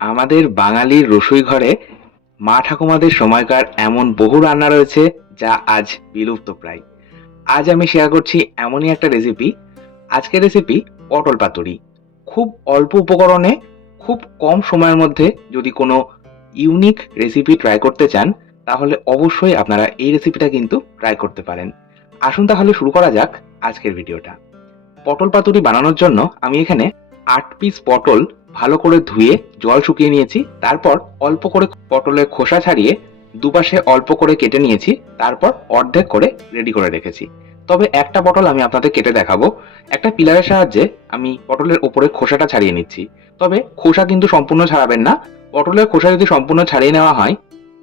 আমাদের বাঙালির রসুই ঘরে মা ঠাকুমাদের সময়কার এমন বহু রান্না রয়েছে যা আজ বিলুপ্ত প্রায়। আজ আমি শেয়ার করছি এমনই একটা রেসিপি। আজকের রেসিপি পটল পাতুরি। খুব অল্প উপকরণে খুব কম সময়ের মধ্যে যদি কোনো ইউনিক রেসিপি ট্রাই করতে চান, তাহলে অবশ্যই আপনারা এই রেসিপিটা কিন্তু ট্রাই করতে পারেন। আসুন তাহলে শুরু করা যাক আজকের ভিডিওটা। পটল পাতুরি বানানোর জন্য আমি এখানে ৮ পিস পটল ভালো করে ধুয়ে জল শুকিয়ে নিয়েছি। তারপর অল্প করে পটলের খোসা ছাড়িয়ে দুপাশে অল্প করে কেটে নিয়েছি। তারপর অর্ধেক করে রেডি করে রেখেছি। তবে একটা পটল আমি আপনাদের কেটে দেখাবো। একটা পিলারের সাহায্যে আমি পটলের ওপরে খোসাটা ছাড়িয়ে নিচ্ছি। তবে খোসা কিন্তু সম্পূর্ণ ছাড়াবেন না। পটলের খোসা যদি সম্পূর্ণ ছাড়িয়ে নেওয়া হয়,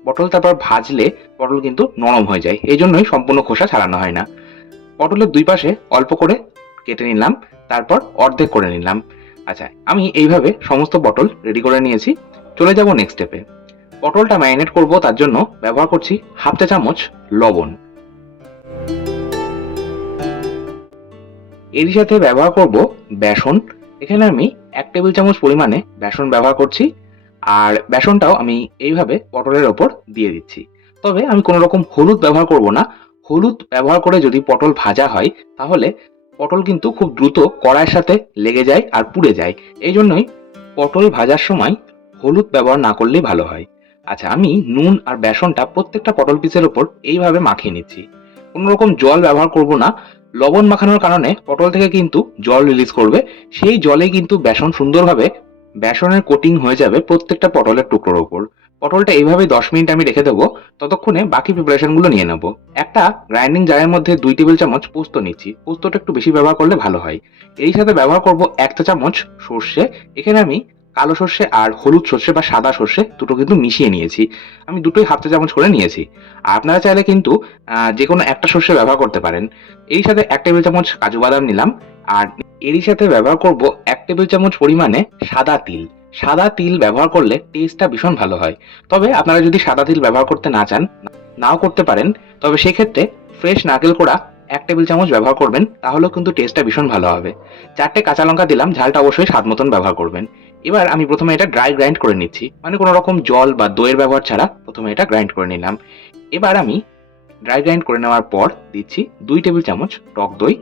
পটল তারপর ভাজলে পটল কিন্তু নরম হয়ে যায়। এই জন্যই সম্পূর্ণ খোসা ছাড়ানো হয় না। পটলের দুই পাশে অল্প করে কেটে নিলাম, তারপর অর্ধেক করে নিলাম। আচ্ছা, আমি এইভাবে সমস্ত পটল রেডি করে নিয়েছি। চলে যাব নেক্সট স্টেপে। পটলটা ম্যারিনেট করব, তার জন্য ব্যবহার করছি হাফ চা চামচ লবণ। এরই সাথে ব্যবহার করব বেসন। এখানে আমি ১ টেবিল চামচ পরিমাণে বেসন ব্যবহার করছি। আর বেসনটাও আমি এইভাবে পটলের ওপর দিয়ে দিচ্ছি। তবে আমি কোনো রকম হলুদ ব্যবহার করব না। হলুদ ব্যবহার করে যদি পটল ভাজা হয়, তাহলে পটল কিন্তু খুব দ্রুত কড়াইয়ের সাথে লেগে যায় আর পুড়ে যায়। এই জন্যই পটল ভাজার সময় হলুদ ব্যবহার না করলেই ভালো হয়। আচ্ছা, আমি নুন আর বেসনটা প্রত্যেকটা পটল পিসের ওপর এইভাবে মাখিয়ে নিচ্ছি। কোনো রকম জল ব্যবহার করব না। লবণ মাখানোর কারণে পটল থেকে কিন্তু জল রিলিজ করবে। সেই জলে কিন্তু বেসন সুন্দরভাবে বেসনের কোটিং হয়ে যাবে প্রত্যেকটা পটলের টুকরোর ওপর। পটলটা এইভাবে ১০ মিনিট আমি রেখে দেবো। ততক্ষণে বাকি প্রিপারেশনগুলো নিয়ে নেব। একটা গ্রাইন্ডিং জারের মধ্যে ২ টেবিল চামচ পোস্ত নিচ্ছি। পোস্তটা একটু বেশি ব্যবহার করলে ভালো হয়। এর সাথে ব্যবহার করব ১ চা চামচ সর্ষে। এখানে আমি কালো সর্ষে আর হলুদ সর্ষে বা সাদা সর্ষে দুটো কিন্তু মিশিয়ে নিয়েছি। আমি দুটোই হাফ চা চামচ করে নিয়েছি। আর আপনারা চাইলে কিন্তু যেকোনো একটা সর্ষে ব্যবহার করতে পারেন। এর সাথে ১ টেবিল চামচ কাজু বাদাম নিলাম। আর এরই সাথে ব্যবহার করব ১ টেবিল চামচ পরিমাণে সাদা তিল। সাদা তিল ব্যবহার করলে টেস্টটা ভীষণ ভালো হয়। তবে আপনারা যদি সাদা তিল ব্যবহার করতে না চান, নাও করতে পারেন। তবে সেক্ষেত্রে ফ্রেশ নারকেল কোড়া ১ টেবিল চামচ ব্যবহার করবেন, তাহলেও কিন্তু টেস্টটা ভীষণ ভালো হবে। ৪টে কাঁচা লঙ্কা দিলাম, ঝালটা অবশ্যই স্বাদ মতন ব্যবহার করবেন। এবার আমি প্রথমে এটা ড্রাই গ্রাইন্ড করে নিচ্ছি। মানে কোনো রকম জল বা দইয়ের ব্যবহার ছাড়া প্রথমে এটা গ্রাইন্ড করে নিলাম। এবার আমি ড্রাই গ্রাইন্ড করে নেওয়ার পর দিচ্ছি ২ টেবিল চামচ টক দই।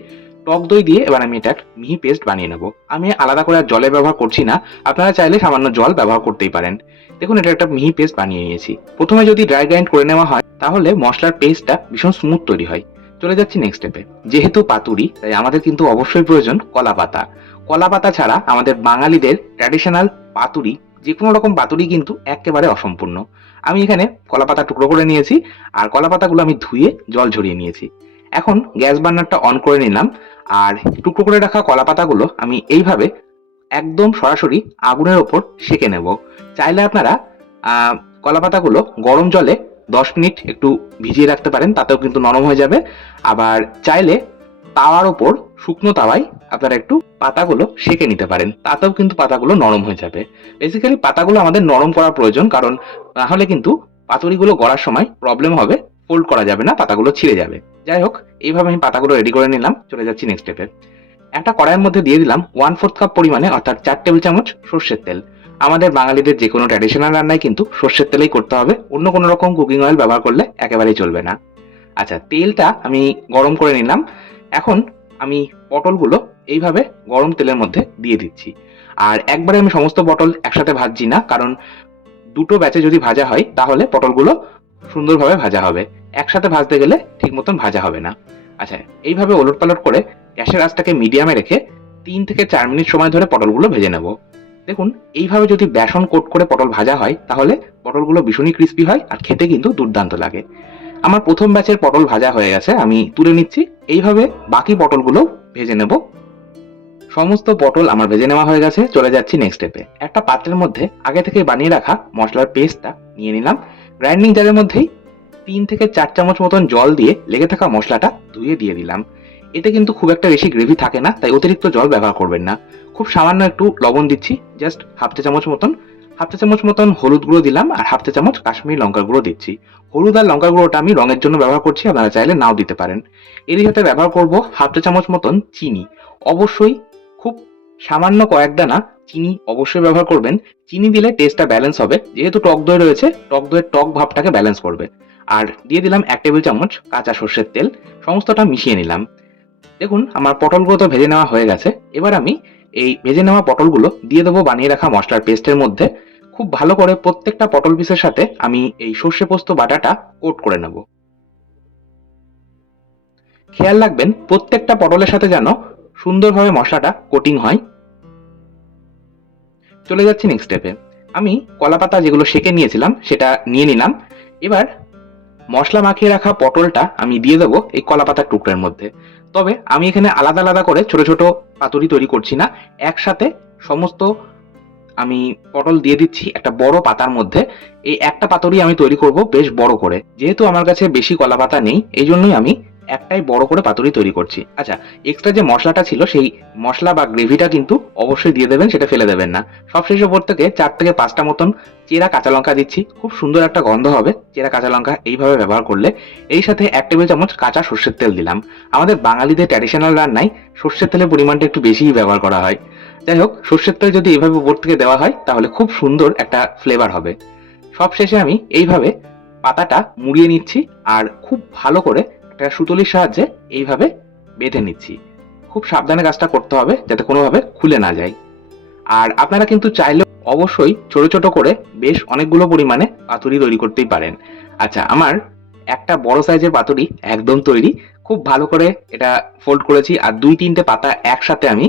টক দই দিয়ে এবার আমি এটা মিহি পেস্ট বানিয়ে নেব। আমি আলাদা করে আর জলের ব্যবহার করছি না। আপনারা চাইলে সামান্য জল ব্যবহার করতেই পারেন। দেখুন, এটা একটা মিহি পেস্ট বানিয়ে নিয়েছি। প্রথমে যদি ড্রাই গ্রাইন্ড করে নেওয়া হয়, তাহলে মশলার পেস্টটা ভীষণ স্মুথ তৈরি হয়। চলে যাচ্ছি নেক্সট স্টেপে। যেহেতু পাতুরি, তাই আমাদের কিন্তু অবশ্যই প্রয়োজন কলা পাতা। কলা পাতা ছাড়া আমাদের বাঙালিদের ট্র্যাডিশনাল পাতুরি, যে কোনো রকম পাতুরি কিন্তু একেবারে অসম্পূর্ণ। আমি এখানে কলা পাতা টুকরো করে নিয়েছি। আর কলা পাতাগুলো আমি ধুয়ে জল ঝরিয়ে নিয়েছি। এখন গ্যাস বার্নারটা অন করে নিলাম। আর টুকরো করে রাখা কলা পাতাগুলো আমি এইভাবে একদম সরাসরি আগুনের ওপর সেঁকে নেব। চাইলে আপনারা কলা পাতাগুলো গরম জলে ১০ মিনিট একটু ভিজিয়ে রাখতে পারেন, তাতেও কিন্তু নরম হয়ে যাবে। আবার চাইলে তাওয়ার ওপর শুকনো তাওয়ায় আপনারা একটু পাতাগুলো সেঁকে নিতে পারেন, তাতেও কিন্তু পাতাগুলো নরম হয়ে যাবে। বেসিক্যালি পাতাগুলো আমাদের নরম করা প্রয়োজন, কারণ নাহলে কিন্তু পাতুরিগুলো গড়ার সময় প্রবলেম হবে, ফোল্ড করা যাবে না, পাতাগুলো ছিঁড়ে যাবে। যাই হোক, এইভাবে আমি পাতাগুলো রেডি করে নিলাম। চলে যাচ্ছি নেক্সট স্টেপে। একটা কড়াইয়ের মধ্যে দিয়ে দিলাম 1/4 কাপ পরিমাণে, অর্থাৎ ৪ টেবিল চামচ সর্ষের তেল। আমাদের বাঙালিদের যে কোনো ট্র্যাডিশনাল রান্নায় কিন্তু সর্ষের তেলেই করতে হবে। অন্য কোনো রকম কুকিং অয়েল ব্যবহার করলে একেবারেই চলবে না। আচ্ছা, তেলটা আমি গরম করে নিলাম। এখন আমি পটলগুলো এইভাবে গরম তেলের মধ্যে দিয়ে দিচ্ছি। আর একবারে আমি সমস্ত পটল একসাথে ভাজছি না, কারণ দুটো ব্যাচে যদি ভাজা হয়, তাহলে পটলগুলো সুন্দরভাবে ভাজা হবে। একসাথে ভাজতে গেলে ঠিক মতন ভাজা হবে না। আচ্ছা, এইভাবে ওলটপালট করে গ্যাসের আঁচটাকে মিডিয়ামে রেখে ৩ থেকে ৪ মিনিট সময় ধরে পটলগুলো ভেজে নেব। দেখুন, এইভাবে যদি বেসন কোট করে পটল ভাজা হয়, তাহলে পটলগুলো ভীষণই ক্রিস্পি হয় আর খেতে কিন্তু দুর্দান্ত লাগে। আমার প্রথম ব্যাচের পটল ভাজা হয়ে গেছে, আমি তুলে নিচ্ছি। এইভাবে বাকি পটলগুলো ভেজে নেব। সমস্ত পটল আমার ভেজে নেওয়া হয়ে গেছে। চলে যাচ্ছি নেক্সট স্টেপে। একটা পাত্রের মধ্যে আগে থেকে বানিয়ে রাখা মশলার পেস্টটা নিয়ে নিলাম। গ্রাইন্ডিং জারের মধ্যেই ৩ থেকে ৪ চামচ মতন জল দিয়ে লেগে থাকা মশলাটা ধুয়ে দিয়ে দিলাম। এতে কিন্তু খুব একটা বেশি গ্রেভি থাকে না, তাই অতিরিক্ত জল ব্যবহার করবেন না। খুব সামান্য একটু লবণ দিচ্ছি, জাস্ট হাফ চা চামচ মতন। হাফ চা চামচ মতন হলুদ গুঁড়ো দিলাম, আর হাফ চা চামচ কাশ্মীরি লঙ্কার গুঁড়ো দিচ্ছি। হলুদ আর লঙ্কার গুঁড়োটা আমি রঙের জন্য ব্যবহার করছি, আপনারা চাইলে নাও দিতে পারেন। এরই সাথে ব্যবহার করব হাফ চা চামচ মতন চিনি। অবশ্যই খুব সামান্য কয়েক দানা চিনি অবশ্যই ব্যবহার করবেন। চিনি দিলে টেস্টটা ব্যালেন্স হবে। যেহেতু টক দই রয়েছে, টক দইয়ের টক ভাবটাকে ব্যালেন্স করবে। আর দিয়ে দিলাম 1 টেবিল চামচ কাঁচা সর্ষের তেল। সমস্তটা মিশিয়ে নিলাম। দেখুন আমার পটলগুলো তো ভেজে নেওয়া হয়ে গেছে। এবার আমি এই ভেজে নেওয়া পটলগুলো দিয়ে দেবো বানিয়ে রাখা মসলার পেস্টের মধ্যে। খুব ভালো করে প্রত্যেকটা পটল পিসের সাথে আমি এই সর্ষে পোস্ত বাটাটা কোট করে নেব। খেয়াল রাখবেন প্রত্যেকটা পটলের সাথে যেন সুন্দরভাবে মশলাটা কোটিং হয়। চলে যাচ্ছি নেক্সট স্টেপে। আমি কলাপাতা যেগুলো সেঁকে নিয়েছিলাম সেটা নিয়ে নিলাম। এবার মশলা মাখিয়ে রাখা পটলটা আমি দিয়ে দেবো এই কলাপাতার টুকরার মধ্যে। তবে আমি এখানে আলাদা আলাদা করে ছোট ছোট পাতুরি তৈরি করছি না, একসাথে সমস্ত আমি পটল দিয়ে দিচ্ছি একটা বড় পাতার মধ্যে। এই একটা পাতুরি আমি তৈরি করব বেশ বড় করে। যেহেতু আমার কাছে বেশি কলা পাতা নেই, এই জন্যই আমি একটাই বড় করে পাতুরি তৈরি করছি। আচ্ছা, এক্সট্রা যে মশলাটা ছিল সেই মশলা বা গ্রেভিটা কিন্তু অবশ্যই দিয়ে দেবেন, সেটা ফেলে দেবেন না। সবশেষে ওপর থেকে 4 থেকে 5টা মতন চেরা কাঁচা লঙ্কা দিচ্ছি। খুব সুন্দর একটা গন্ধ হবে চেরা কাঁচা লঙ্কা এইভাবে ব্যবহার করলে। এই সাথে 1 টেবিল চামচ কাঁচা সর্ষের তেল দিলাম। আমাদের বাঙালিদের ট্র্যাডিশনাল রান্নায় সর্ষের তেলের পরিমাণটা একটু বেশিই ব্যবহার করা হয়। যাই হোক, সর্ষের তেল যদি এভাবে উপর থেকে দেওয়া হয় তাহলে খুব সুন্দর একটা ফ্লেভার হবে। সবশেষে আমি এইভাবে পাতাটা মুড়িয়ে নিচ্ছি আর খুব ভালো করে একটা সুতলির সাহায্যে এইভাবে বেঁধে নিচ্ছি। খুব সাবধানে কাজটা করতে হবে যাতে কোনোভাবে খুলে না যায়। আর আপনারা কিন্তু চাইলে অবশ্যই ছোট ছোট করে বেশ অনেকগুলো পরিমাণে পাতুরি তৈরি করতেই পারেন। আচ্ছা, আমার একটা বড় সাইজের পাতুরি একদম তৈরি। খুব ভালো করে এটা ফোল্ড করেছি আর 2-3টে পাতা একসাথে আমি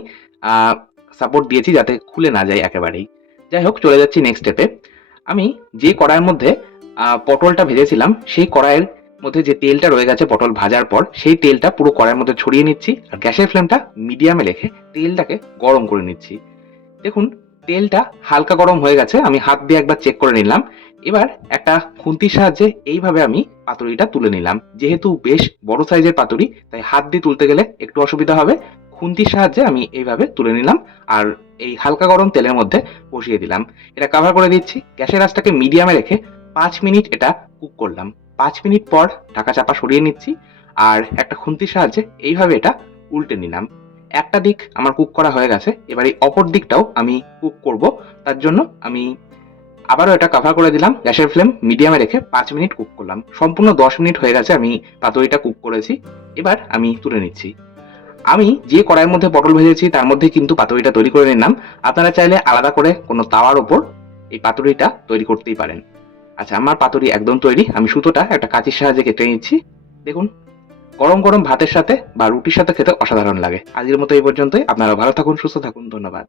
সাপোর্ট দিয়েছি যাতে খুলে না যায় একেবারেই। যাই হোক, চলে যাচ্ছি নেক্সট স্টেপে। আমি যে কড়াইয়ের মধ্যে পটলটা ভেজেছিলাম সেই কড়াইয়ের মধ্যে যে তেলটা রয়ে গেছে পটল ভাজার পর, সেই তেলটা পুরো কড়াইয়ের মধ্যে ছড়িয়ে নিচ্ছি আর গ্যাসের ফ্লেমটা মিডিয়ামে রেখে তেলটাকে গরম করে নিচ্ছি। দেখুন তেলটা হালকা গরম হয়ে গেছে, আমি হাত দিয়ে একবার চেক করে নিলাম। এবার একটা খুন্তির সাহায্যে এইভাবে আমি পাতুরিটা তুলে নিলাম। যেহেতু বেশ বড় সাইজের পাতুরি তাই হাত দিয়ে তুলতে গেলে একটু অসুবিধা হবে। খুন্তির সাহায্যে আমি এইভাবে তুলে নিলাম আর এই হালকা গরম তেলের মধ্যে বসিয়ে দিলাম। এটা কভার করে দিচ্ছি। গ্যাসের আঁচটাকে মিডিয়ামে রেখে 5 মিনিট এটা কুক করলাম। 5 মিনিট পর ঢাকা চাপা সরিয়ে নিচ্ছি আর একটা খুন্তির সাহায্যে এইভাবে এটা উল্টে নিলাম। একটা দিক আমার কুক করা হয়ে গেছে, এবার এই অপর দিকটাও আমি কুক করব। তার জন্য আমি আবারও এটা কভার করে দিলাম, গ্যাসের ফ্লেম মিডিয়ামে রেখে 5 মিনিট কুক করলাম। সম্পূর্ণ 10 মিনিট হয়ে গেছে আমি পাতুরিটা কুক করেছি। এবার আমি তুলে নিচ্ছি। আমি যে কড়াইয়ের মধ্যে পটল ভেজেছি তার মধ্যে কিন্তু পাতুরিটা তৈরি করে নিলাম। আপনারা চাইলে আলাদা করে কোনো তাওয়ার ওপর এই পাতুরিটা তৈরি করতেই পারেন। আচ্ছা, আমার পাতুরি একদম তৈরি। আমি সুতোটা একটা কাঁচির সাহায্যে কেটে নিচ্ছি। দেখুন গরম গরম ভাতের সাথে বা রুটির সাথে খেতে অসাধারণ লাগে। আজকের মতো এই পর্যন্তই। আপনারা ভালো থাকুন, সুস্থ থাকুন। ধন্যবাদ।